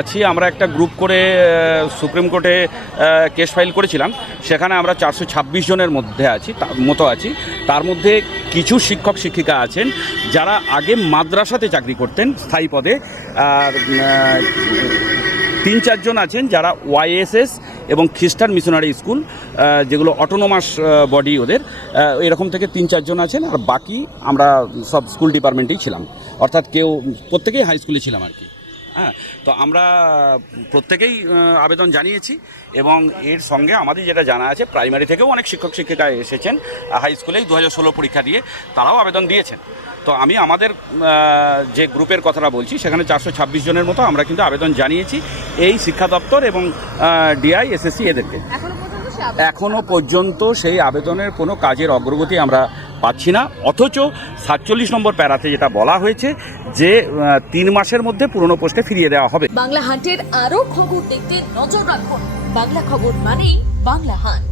আছি আমরা একটা গ্রুপ করে সুপ্রিম কোর্টে কেস ফাইল করেছিলাম। সেখানে আমরা 426 জনের মধ্যে আছি। তার মধ্যে কিছু শিক্ষক শিক্ষিকা আছেন যারা আগে মাদ্রাসাতে চাকরি করতেন স্থায়ী পদে, আর 3-4 জন আছেন যারা ওয়াইএসএস এবং খ্রিস্টান মিশনারি স্কুল, যেগুলো অটোনোমাস বডি ওদের, এরকম থেকে 3-4 জন আছেন। আর বাকি আমরা সব স্কুল ডিপার্টমেন্টেই ছিলাম, অর্থাৎ প্রত্যেকেই হাই স্কুলে ছিলাম আর কি। হ্যাঁ, তো আমরা প্রত্যেকেই আবেদন জানিয়েছি এবং এর সঙ্গে আমাদের যেটা জানা আছে প্রাইমারি থেকেও অনেক শিক্ষক শিক্ষিকা এসেছেন হাই স্কুলেই 2016 পরীক্ষা দিয়ে, তারাও আবেদন দিয়েছেন। তো আমি আমাদের যে গ্রুপের কথাটা বলছি সেখানে 426 জনের মতো আমরা কিন্তু আবেদন জানিয়েছি এই শিক্ষা দপ্তর এবং ডিআই এসএসসি এদেরকে। এখনও পর্যন্ত সেই আবেদনের কোনো কাজের অগ্রগতি আমরা পাচ্ছি না, অথচ 47 নম্বর প্যারাতে যেটা বলা হয়েছে যে 3 মাসের মধ্যে পুরনো পোস্টে ফিরিয়ে দেওয়া হবে। বাংলা হাটের আরও খবর দেখতে নজর রাখুন। বাংলা খবর মানেই বাংলা হাট।